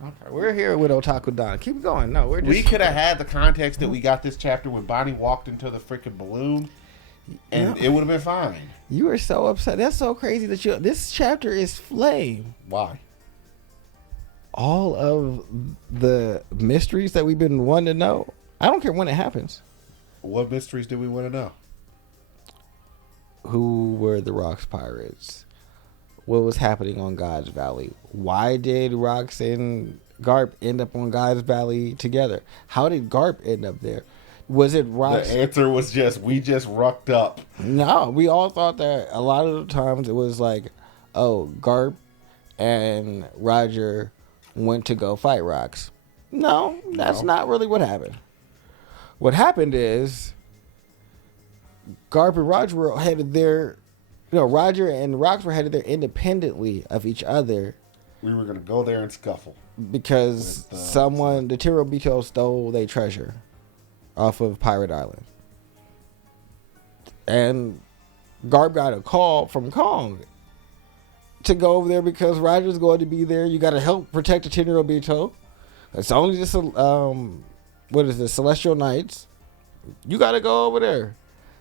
Okay, we're here with Otaku Don. Keep going. No, we're just. We could have had the context that we got this chapter when Bonnie walked into the freaking balloon, and it would have been fine. You are so upset. That's so crazy that you. This chapter is flame. Why? All of the mysteries that we've been wanting to know. I don't care when it happens. What mysteries do we want to know? Who were the Rocks pirates? What was happening on God's Valley? Why did Rocks and Garp end up on God's Valley together? How did Garp end up there? Was it Rocks? The answer was we just rucked up. No, we all thought that a lot of the times it was like, oh, Garp and Roger went to go fight Rocks. No, that's not really what happened. What happened is Garp and Roger were headed there. Roger and Rocks were headed there independently of each other. We were going to go there and scuffle. Because the Tirobito stole their treasure off of Pirate Island. And Garp got a call from Kong to go over there because Roger's going to be there. You got to help protect the Tirobito. It's only just, Celestial Knights. You got to go over there.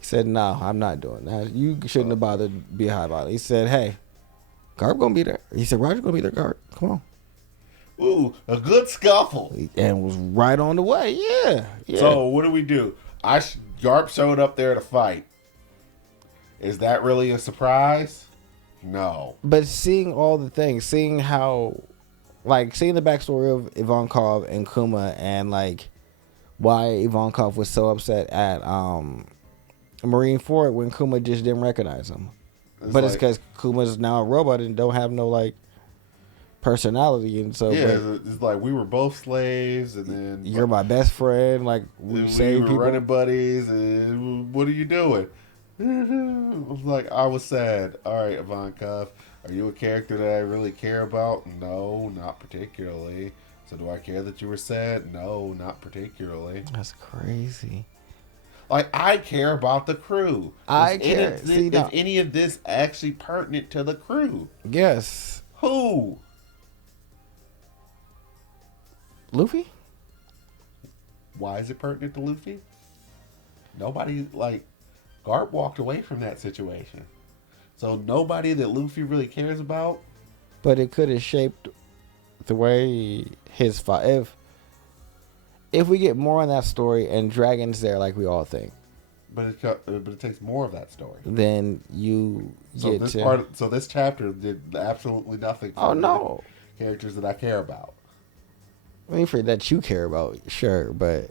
He said, no, I'm not doing that. You shouldn't have bothered B.D.A. about it. He said, hey, Garp going to be there. He said, Roger going to be there, Garp. Come on. Ooh, a good scuffle. And was right on the way. Yeah. So what do? Garp showed up there to fight. Is that really a surprise? No. But seeing all the things, seeing how, seeing the backstory of Ivankov and Kuma and, why Ivankov was so upset at Marine Ford when Kuma just didn't recognize him. It's because Kuma's now a robot and don't have no, personality. And so, it's like we were both slaves, and then you're my best friend. We were running buddies, and what are you doing? I was sad. All right, Ivankov, are you a character that I really care about? No, not particularly. So do I care that you were sad? No, not particularly. That's crazy. I care about the crew. I care. Is any of this actually pertinent to the crew? Yes. Who? Luffy? Why is it pertinent to Luffy? Nobody, Garp walked away from that situation. So nobody that Luffy really cares about. But it could have shaped the way his fight. If we get more on that story and Dragon's there like we all think. But it takes more of that story. Then you get so this chapter did absolutely nothing for the characters that I care about. I mean, for that you care about, sure, but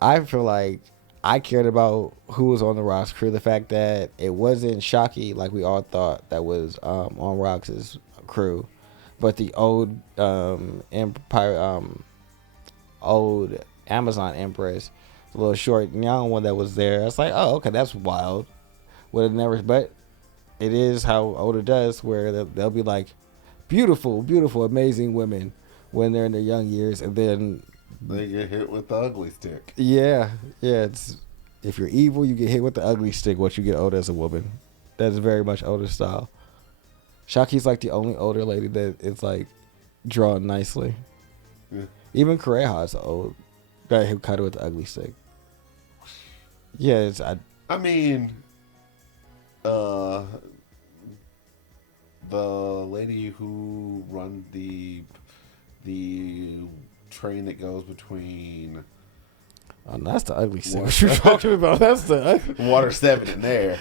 I feel like I cared about who was on the Rocks crew. The fact that it wasn't Shocky like we all thought that was on Rocks' crew, but the old Empire, old Amazon Empress, the little short young one that was there. I was like, oh, okay, that's wild. Would have never, but it is how Oda does, where they'll be like, beautiful, beautiful, amazing women when they're in their young years, and then they get hit with the ugly stick. Yeah. It's if you're evil, you get hit with the ugly stick. What you get Oda as a woman, that's very much Oda style. Shaki's the only older lady that it's drawn nicely. Yeah. Even Kureha's old guy who cut it with the ugly stick. Yeah, I mean, the lady who runs the train that goes between. Oh, that's the ugly stick. What you're talking about? That's the Water 7 in there.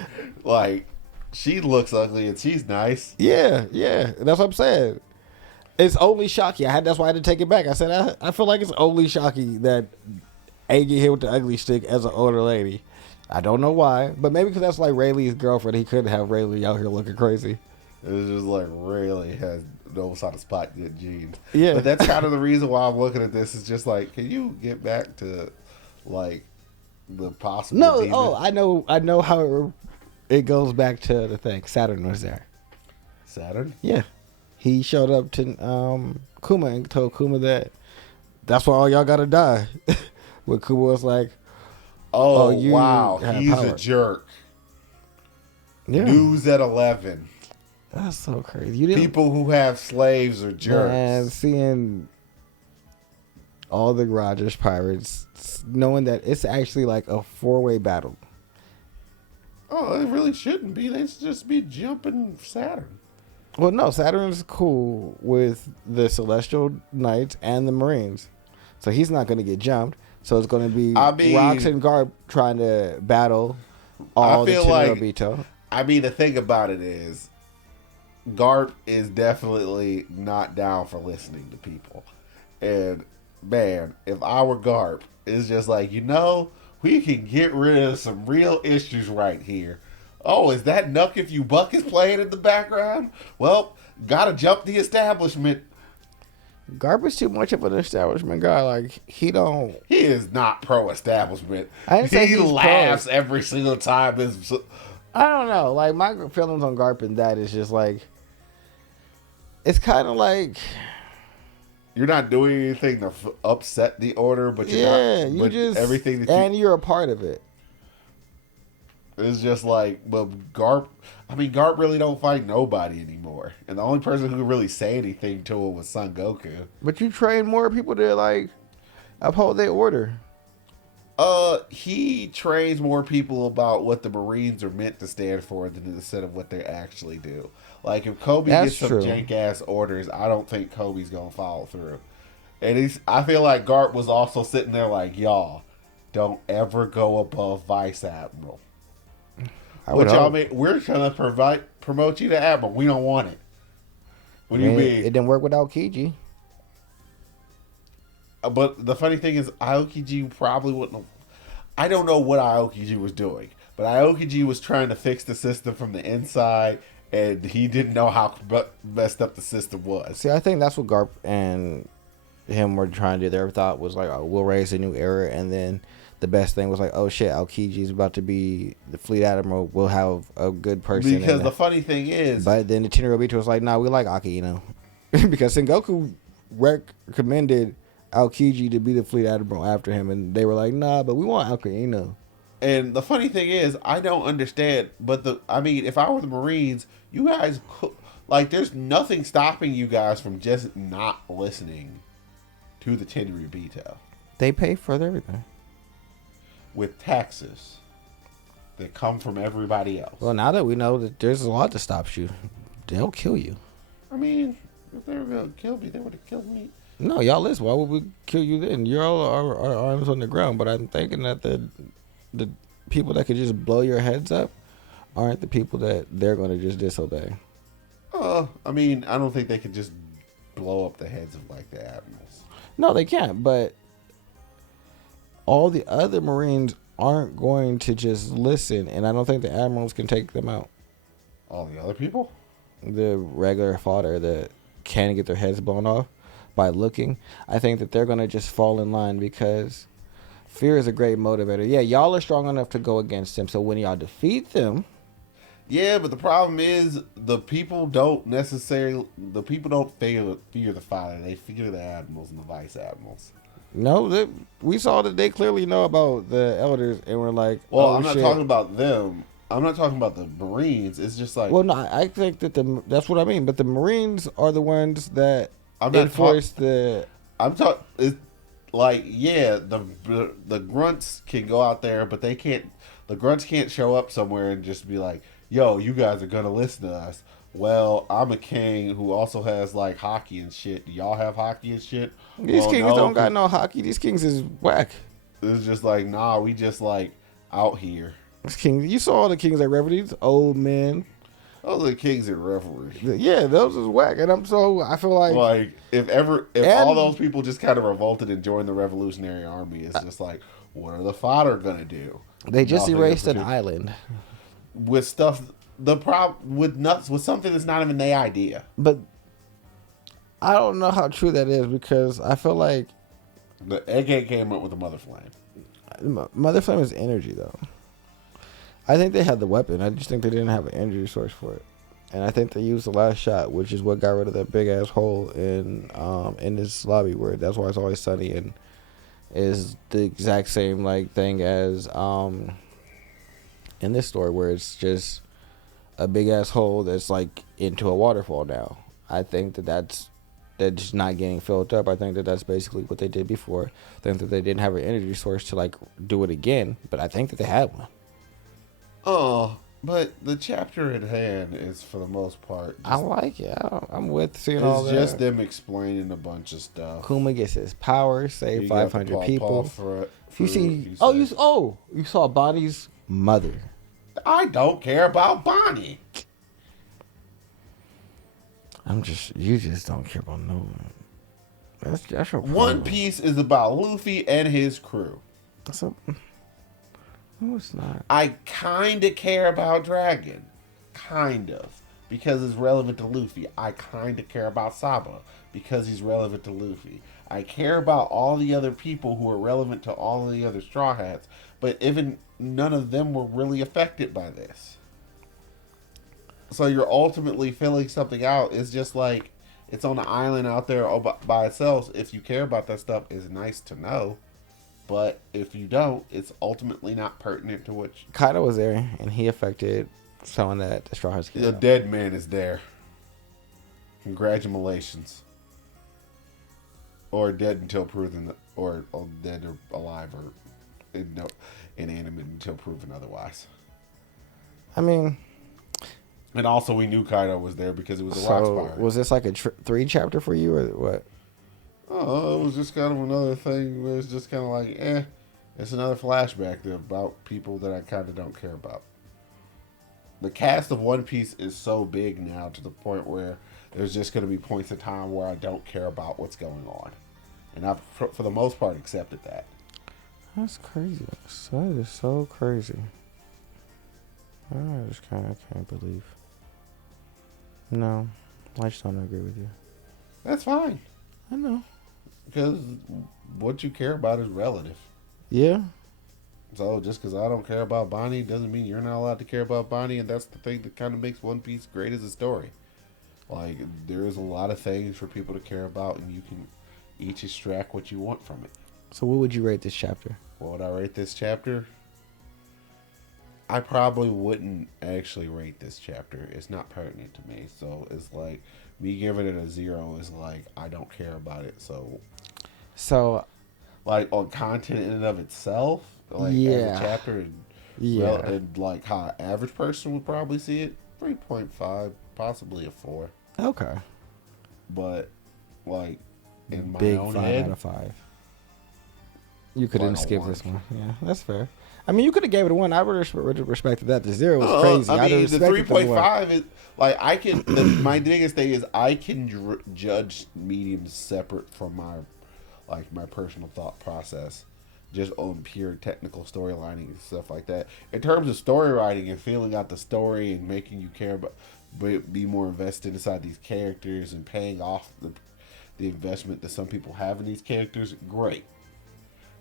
She looks ugly and she's nice. Yeah, that's what I'm saying. It's only Shocky. That's why I had to take it back. I said I feel like it's only Shocky that ain't get hit with the ugly stick as an older lady. I don't know why, but maybe because that's Rayleigh's girlfriend. He couldn't have Rayleigh out here looking crazy. It was just Rayleigh has knows how to spot good genes. Yeah, but that's kind of the reason why I'm looking at this. Is just can you get back to the possible? No, demon? I know how it goes back to the thing. Saturn was there. Saturn? Yeah. He showed up to Kuma and told Kuma that's why all y'all gotta die. When Kuma was like, oh wow, he's power. A jerk. Yeah. News at 11. That's so crazy. People who have slaves are jerks. Man, seeing all the Rogers pirates, knowing that it's actually like a 4-way battle. Oh, it really shouldn't be. They should just be jumping Saturn. Well, no, Saturn's cool with the Celestial Knights and the Marines, so he's not going to get jumped. So it's going to be Rox and Garp trying to battle all the Tenryubito. I mean, the thing about it is, Garp is definitely not down for listening to people. And, man, if I were Garp, it's just like, we can get rid of some real issues right here. Oh, is that Nuck If You Buck is playing in the background? Well, gotta jump the establishment. Garp is too much of an establishment guy. Like, he is not pro-establishment. I didn't say he laughs every single time. I don't know. Like, my feelings on Garp and that is just like, it's kind of like, you're not doing anything to upset the order, but everything that you're a part of it. It's just like, well, Garp really don't fight nobody anymore. And the only person who could really say anything to him was Son Goku. But you train more people to, like, uphold their order. He trains more people about what the Marines are meant to stand for instead of what they actually do. Like, if Kobe gets some jank-ass orders, I don't think Kobe's gonna follow through. And I feel like Garp was also sitting there like, y'all, don't ever go above Vice Admiral. What y'all mean? We're trying to promote you to Admiral. We don't want it. What do you mean? It didn't work with Aokiji. But the funny thing is, Aokiji probably wouldn't have... I don't know what Aokiji was doing, but Aokiji was trying to fix the system from the inside, and he didn't know how messed up the system was. See, I think that's what Garp and him were trying to do. Their thought was like, oh, we'll raise a new era, and then the best thing was like, oh shit, Aokiji's about to be the fleet admiral. We'll have a good person. Because the funny thing is, but then the Tenryubito was like, nah, we like Aki, because Sengoku recommended Aokiji to be the fleet admiral after him, and they were like, nah, but we want Aki, And the funny thing is, I don't understand. But if I were the Marines, you guys there's nothing stopping you guys from just not listening to the Tenryubito. They pay for everything. With taxes that come from everybody else. Well, now that we know that there's a lot that stops you, they'll kill you. I mean, if they were going to kill me, they would have killed me. No, y'all listen. Why would we kill you then? You're all our arms on the ground. But I'm thinking that the people that could just blow your heads up aren't the people that they're going to just disobey. I don't think they could just blow up the heads of the admirals. No, they can't. But all the other Marines aren't going to just listen, and I don't think the admirals can take them out. All the other people? The regular fodder that can get their heads blown off by looking. I think that they're going to just fall in line because fear is a great motivator. Yeah, y'all are strong enough to go against them, so when y'all defeat them... Yeah, but the problem is the people don't fear the fodder. They fear the admirals and the vice admirals. No, we saw that they clearly know about the elders, and we're like, well, I'm not talking about them. I'm not talking about the Marines. It's just like... Well, no, I think that that's what I mean. But the Marines are the ones that enforce the... I'm talking... the grunts can go out there, but they can't... The grunts can't show up somewhere and just be like, yo, you guys are going to listen to us. Well, I'm a king who also has hockey and shit. Do y'all have hockey and shit? These kings don't got no hockey. These kings is whack. It's just nah, we just out here. You saw all the kings at Revelry, old men. Those are the kings at Revelry. Yeah, those is whack. And I feel like if all those people just kind of revolted and joined the Revolutionary Army, it's just what are the fodder gonna do? They just erased an island with stuff. The problem with something that's not even their idea. But I don't know how true that is because I feel like the Egghead came up with the Mother Flame. Mother Flame is energy, though. I think they had the weapon. I just think they didn't have an energy source for it, and I think they used the last shot, which is what got rid of that big ass hole in this lobby where that's why it's always sunny and is the exact same thing as in this story where it's just a big ass hole that's into a waterfall now. I think that's that's just not getting filled up. I think that that's basically what they did before. I think that they didn't have an energy source to like do it again, but I think that they had one. Oh, but the chapter at hand is for the most part I just, like it. I'm with seeing all it's that. just them explaining a bunch of stuff. Kuma gets his power, save You got the 500 Paw people. fruit, You see, you saw Bonnie's mother. I don't care about Bonnie. You just don't care about no one. That's your problem. One Piece is about Luffy and his crew. No, it's not. I kind of care about Dragon. Kind of. Because it's relevant to Luffy. I kind of care about Saba. Because he's relevant to Luffy. I care about all the other people who are relevant to all the other Straw Hats. But even none of them were really affected by this. So you're ultimately filling something out. It's just like, it's on an island out there all by itself. If you care about that stuff, it's nice to know. But if you don't, it's ultimately not pertinent to what... Kaido was there, and he affected someone that the Straw Hats killed. The dead man is there. Congratulations. Or dead until proven... Or dead or alive or inanimate until proven otherwise. I mean... And also we knew Kaido was there because it was a rock pirate. Was this like a 3 chapter for you or what? Oh, it was just kind of another thing where it's just kind of like, it's another flashback about people that I kind of don't care about. The cast of One Piece is so big now to the point where there's just going to be points in time where I don't care about what's going on. And I've, for the most part, accepted that. That's crazy. That is so crazy. I just kind of can't believe. No, I just don't agree with you. That's fine. I know. Because what you care about is relative. Yeah. So just because I don't care about Bonnie doesn't mean you're not allowed to care about Bonnie, and that's the thing that kind of makes One Piece great as a story. Like, there is a lot of things for people to care about, and you can each extract what you want from it. So what would you rate this chapter? What would I rate this chapter? I probably wouldn't actually rate this chapter. It's not pertinent to me. So it's like, me giving it a 0 is like, I don't care about it. So like, on content in and of itself, like, as a chapter, and like how an average person would probably see it, 3.5, possibly a 4. Okay. But, like, in my big own 5 head, out of 5. You couldn't like skip this one. Yeah, that's fair. I mean, you could have gave it a 1. I would have respected that. The 0 was crazy. I mean, the 3.5 is like, I can. My biggest thing is I can judge mediums separate from my personal thought process, just on pure technical storylining and stuff like that. In terms of story writing and feeling out the story and making you care about, be more invested inside these characters and paying off the investment that some people have in these characters, great.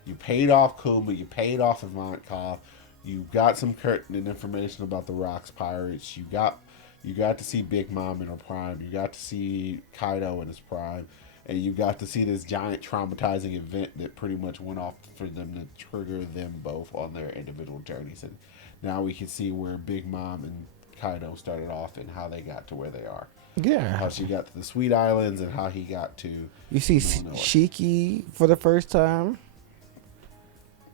You paid off Kuma, you paid off Ivankov, you got some pertinent information about the Rocks Pirates, you got to see Big Mom in her prime, you got to see Kaido in his prime, and you got to see this giant traumatizing event that pretty much went off for them to trigger them both on their individual journeys. And now we can see where Big Mom and Kaido started off and how they got to where they are. Yeah. How she got to the Sweet Islands and how he got to... You see Shiki for the first time.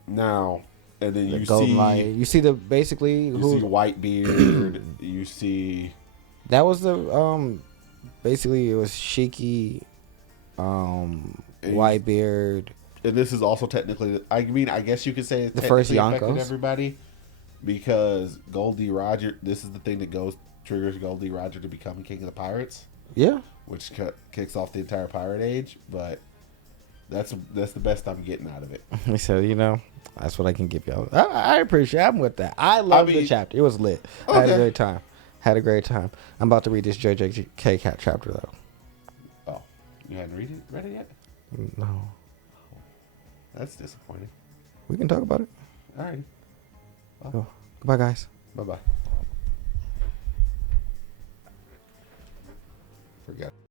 Now, and then you Golden see... Light. You see the, basically... You see Whitebeard. You see... That was the, basically it was Shiki, Whitebeard. And this is also technically... I mean, I guess you could say it's the first affected Yonkos. Everybody. Because Goldie Roger... This is the thing that triggers Goldie Roger to become King of the Pirates. Yeah. Which kicks off the entire pirate age. But that's the best I'm getting out of it. He said, that's what I can give y'all. I appreciate it. I'm with that. I love the chapter. It was lit. Okay. I had a great time. I'm about to read this JJK cat chapter, though. Oh. You hadn't read it yet? No. Oh, that's disappointing. We can talk about it. All right. Well, goodbye, guys. Bye-bye. Forgot.